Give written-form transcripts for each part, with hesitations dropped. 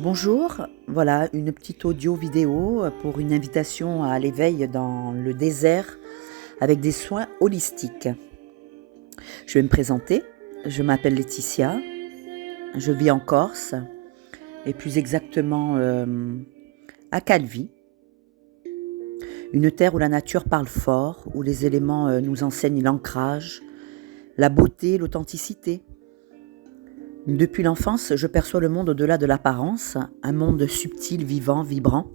Bonjour, voilà une petite audio vidéo pour une invitation à l'éveil dans le désert avec des soins holistiques. Je vais me présenter, je m'appelle Laetitia, je vis en Corse et plus exactement à Calvi, une terre où la nature parle fort, où les éléments nous enseignent l'ancrage, la beauté, l'authenticité. Depuis l'enfance, je perçois le monde au-delà de l'apparence, un monde subtil, vivant, vibrant.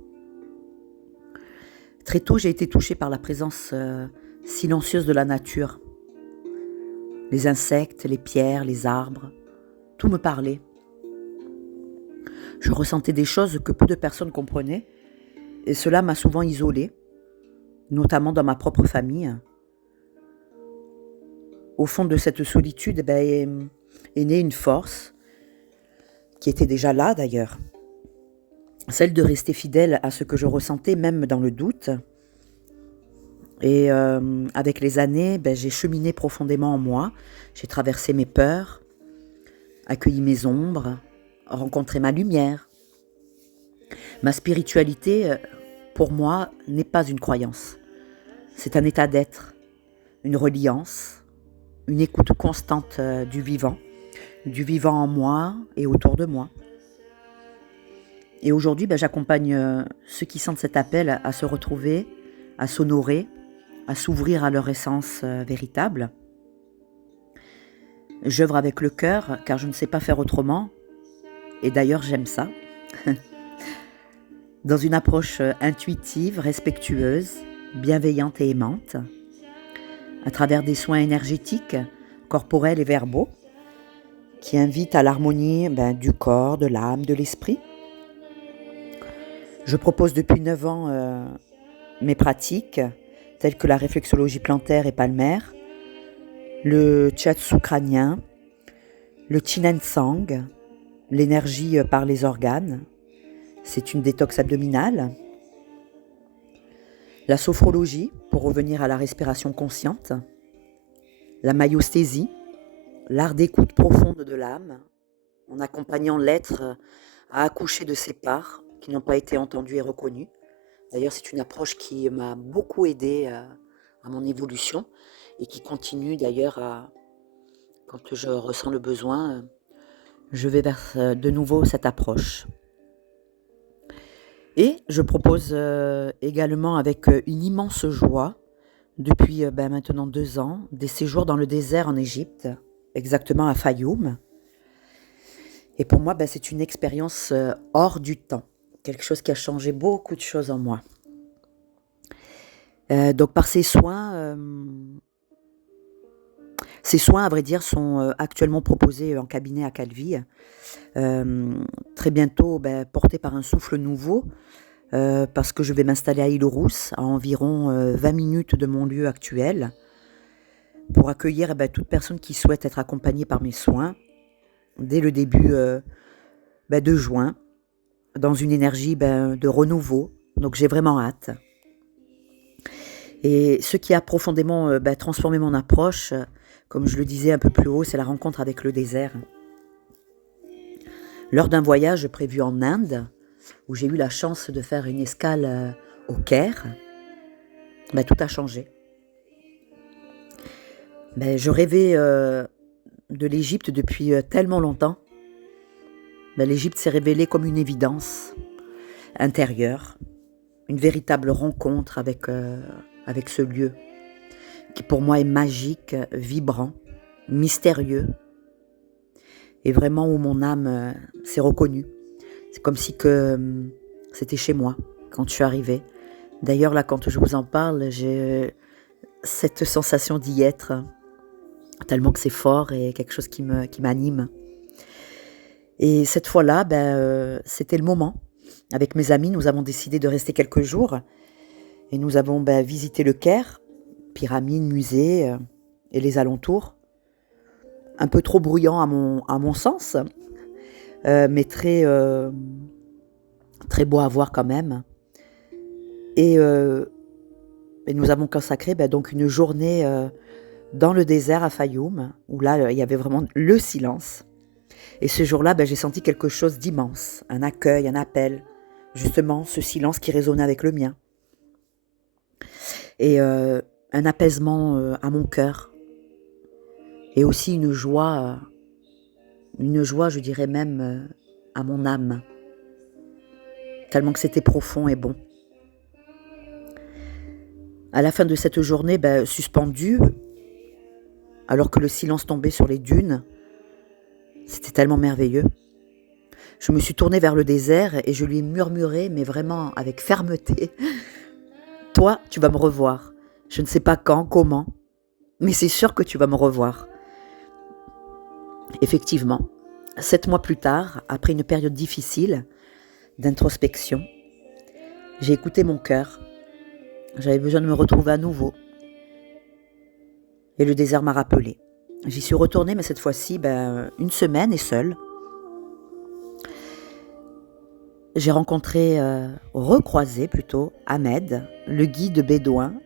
Très tôt, j'ai été touchée par la présence silencieuse de la nature. Les insectes, les pierres, les arbres, tout me parlait. Je ressentais des choses que peu de personnes comprenaient et cela m'a souvent isolée, notamment dans ma propre famille. Au fond de cette solitude est née une force qui était déjà là d'ailleurs, celle de rester fidèle à ce que je ressentais même dans le doute. Et avec les années, j'ai cheminé profondément en moi, j'ai traversé mes peurs, accueilli mes ombres, rencontré ma lumière. Ma spiritualité, pour moi, n'est pas une croyance. C'est un état d'être, une reliance, une écoute constante du vivant en moi et autour de moi. Et aujourd'hui, j'accompagne ceux qui sentent cet appel à se retrouver, à s'honorer, à s'ouvrir à leur essence véritable. J'œuvre avec le cœur car je ne sais pas faire autrement, et d'ailleurs j'aime ça, dans une approche intuitive, respectueuse, bienveillante et aimante, à travers des soins énergétiques, corporels et verbaux, qui invitent à l'harmonie du corps, de l'âme, de l'esprit. Je propose depuis 9 ans mes pratiques, telles que la réflexologie plantaire et palmaire, le shiatsu crânien, le Qigong Sang, l'énergie par les organes, c'est une détox abdominale, la sophrologie pour revenir à la respiration consciente, la maïosthésie, l'art d'écoute profonde de l'âme, en accompagnant l'être à accoucher de ses parts qui n'ont pas été entendues et reconnues. D'ailleurs, c'est une approche qui m'a beaucoup aidée à mon évolution et qui continue d'ailleurs quand je ressens le besoin, je vais vers de nouveau cette approche. Et je propose également avec une immense joie, depuis maintenant 2 ans, des séjours dans le désert en Égypte, exactement à Fayoum. Et pour moi, c'est une expérience hors du temps, quelque chose qui a changé beaucoup de choses en moi. Donc par ces soins, à vrai dire, sont actuellement proposés en cabinet à Calvi, très bientôt portés par un souffle nouveau, parce que je vais m'installer à Île-aux-Rousses, à environ 20 minutes de mon lieu actuel, pour accueillir toute personne qui souhaite être accompagnée par mes soins dès le début de juin, dans une énergie de renouveau. Donc j'ai vraiment hâte. Et ce qui a profondément transformé mon approche, comme je le disais un peu plus haut, c'est la rencontre avec le désert. Lors d'un voyage prévu en Inde, où j'ai eu la chance de faire une escale au Caire, tout a changé. Je rêvais de l'Égypte depuis tellement longtemps. L'Égypte s'est révélée comme une évidence intérieure, une véritable rencontre avec ce lieu qui pour moi est magique, vibrant, mystérieux et vraiment où mon âme s'est reconnue. C'est comme si c'était chez moi quand je suis arrivée. D'ailleurs là quand je vous en parle, j'ai cette sensation d'y être, tellement que c'est fort et quelque chose qui m'anime. Et cette fois-là, c'était le moment. Avec mes amis, nous avons décidé de rester quelques jours et nous avons visité le Caire, pyramides, musées et les alentours. Un peu trop bruyant à mon sens, mais très beau à voir quand même. Et nous avons consacré donc une journée dans le désert à Fayoum, où là, il y avait vraiment le silence. Et ce jour-là, j'ai senti quelque chose d'immense, un accueil, un appel, justement ce silence qui résonnait avec le mien. Et un apaisement à mon cœur. Et aussi une joie, je dirais même, à mon âme. Tellement que c'était profond et bon. À la fin de cette journée, suspendue, alors que le silence tombait sur les dunes, c'était tellement merveilleux. Je me suis tournée vers le désert et je lui ai murmuré, mais vraiment avec fermeté, « Toi, tu vas me revoir. Je ne sais pas quand, comment, mais c'est sûr que tu vas me revoir. » Effectivement, 7 mois plus tard, après une période difficile d'introspection, j'ai écouté mon cœur. J'avais besoin de me retrouver à nouveau. Et le désert m'a rappelé. J'y suis retournée, mais cette fois-ci, une semaine et seule. J'ai recroisé plutôt, Ahmed, le guide bédouin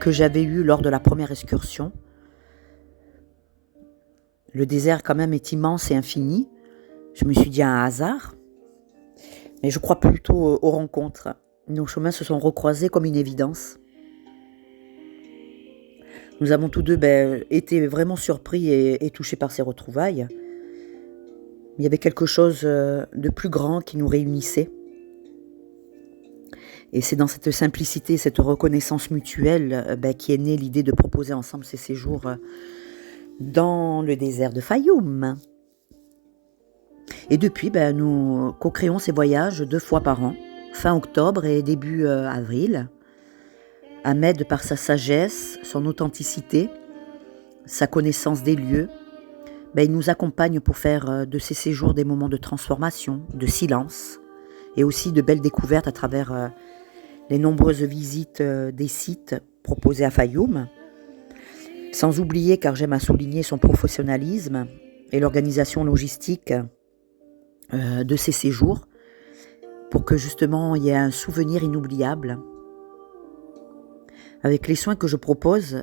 que j'avais eu lors de la première excursion. Le désert quand même est immense et infini. Je me suis dit un hasard, mais je crois plutôt aux rencontres. Nos chemins se sont recroisés comme une évidence. Nous avons tous deux été vraiment surpris et touchés par ces retrouvailles. Il y avait quelque chose de plus grand qui nous réunissait. Et c'est dans cette simplicité, cette reconnaissance mutuelle qui est née l'idée de proposer ensemble ces séjours dans le désert de Fayoum. Et depuis, nous co-créons ces voyages 2 fois par an, fin octobre et début avril. Ahmed, par sa sagesse, son authenticité, sa connaissance des lieux, il nous accompagne pour faire de ces séjours des moments de transformation, de silence et aussi de belles découvertes à travers les nombreuses visites des sites proposés à Fayoum. Sans oublier, car j'aime à souligner son professionnalisme et l'organisation logistique de ces séjours pour que justement il y ait un souvenir inoubliable. Avec les soins que je propose,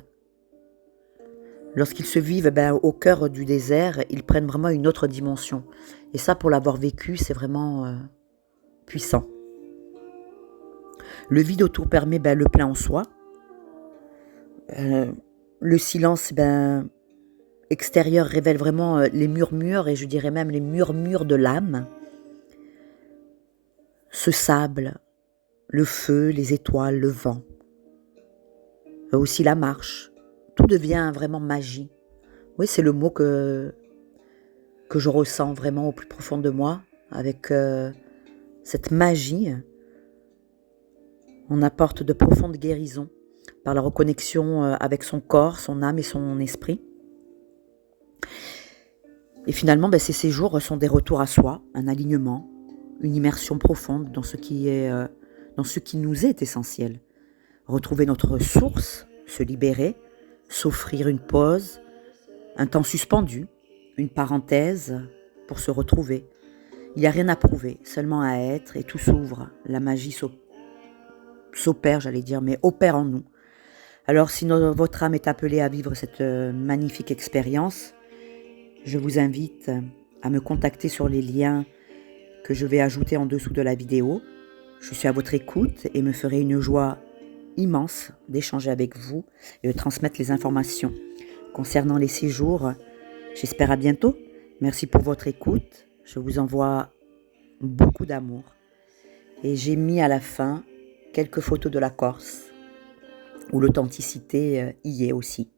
lorsqu'ils se vivent au cœur du désert, ils prennent vraiment une autre dimension. Et ça, pour l'avoir vécu, c'est vraiment puissant. Le vide autour permet le plein en soi. Le silence extérieur révèle vraiment les murmures, et je dirais même les murmures de l'âme. Ce sable, le feu, les étoiles, le vent. Aussi la marche. Tout devient vraiment magie. Oui, c'est le mot que je ressens vraiment au plus profond de moi. Avec cette magie, on apporte de profondes guérisons par la reconnexion avec son corps, son âme et son esprit. Et finalement, ces séjours sont des retours à soi, un alignement, une immersion profonde dans ce qui nous est essentiel. Retrouver notre source, se libérer, s'offrir une pause, un temps suspendu, une parenthèse pour se retrouver. Il n'y a rien à prouver, seulement à être, et tout s'ouvre. La magie s'opère, mais opère en nous. Alors si votre âme est appelée à vivre cette magnifique expérience, je vous invite à me contacter sur les liens que je vais ajouter en dessous de la vidéo. Je suis à votre écoute et me ferai une joie immense d'échanger avec vous et de transmettre les informations concernant les séjours. J'espère à bientôt. Merci pour votre écoute. Je vous envoie beaucoup d'amour. Et j'ai mis à la fin quelques photos de la Corse, où l'authenticité y est aussi.